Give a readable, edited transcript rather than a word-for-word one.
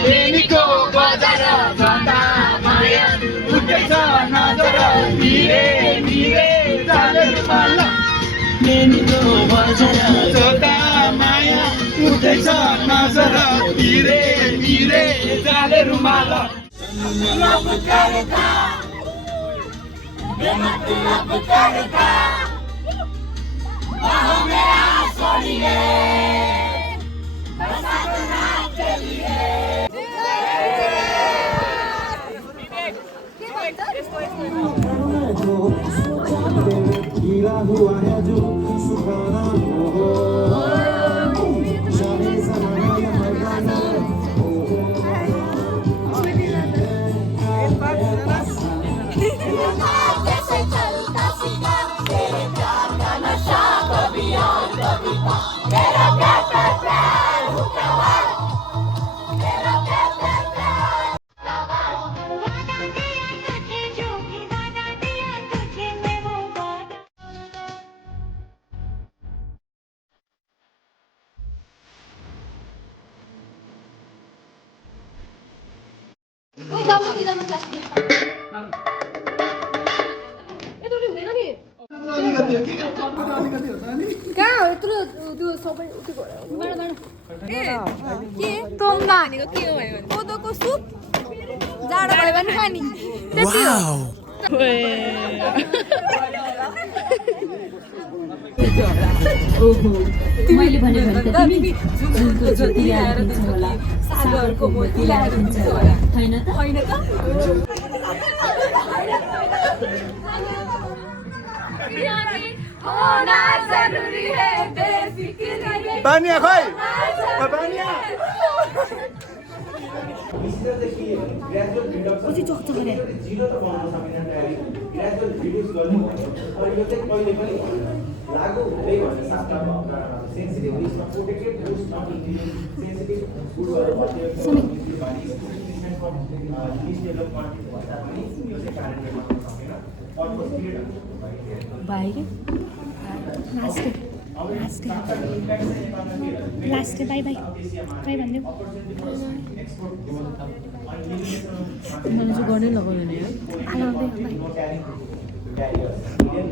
प्रेमीको बजार जाँदा माया उठ्दैछ नजर धिरे धिरे जाने रुमाल प्रेमीको बजार जाँदा माया उठ्दैछ नजर धिरे धिरे जाने रुमाल लब करता लब करता बाहों में आ सोनिए बरसात रात चलिए गिरा हुआ है जो सुखाना हो शाहे ज़माना या मर्दाना जैसे चलता सीधा तेरे प्यार का नशा कभी और कभी तेरा प्यार प्यार प्यार हुक्का तेरा प्यार प्यार प्यार वादा दिया तुझे जो भी वादा दिया तुझे मैं वो वादा कहाँ हो यत्रो त्यो सबै उठेको के तोममा हानेको के हो भयो कोदोको सुप जाडो भयो भने खानी त्यति हो मैले भने तिमी झुलको ज्योति ल्याएर दिन्छ होला सागरको मोती ल्याएर दिन्छ होला हैन त होना जरुरी है बेफिक्र बानिया खोइ बानिया पछि चोक गरे जिरो त बनाउन सकिदैन ग्रेजुअल रिड्युस गर्नु तर यो चाहिँ कहिले पनि लागु हुँदै गर्छ शास्त्रमा सेन्सिटिभ लिस्टमा protected post not including sensitive गुडहरू मध्ये लिस्ट डेभलप क्वान्टिटी भन्दा पनि यो चाहिँ कार्यान्वयन गर्न सकेन अर्को period bye last bye bye bye भन्दै मैले चाहिँ गर्नै लगाउने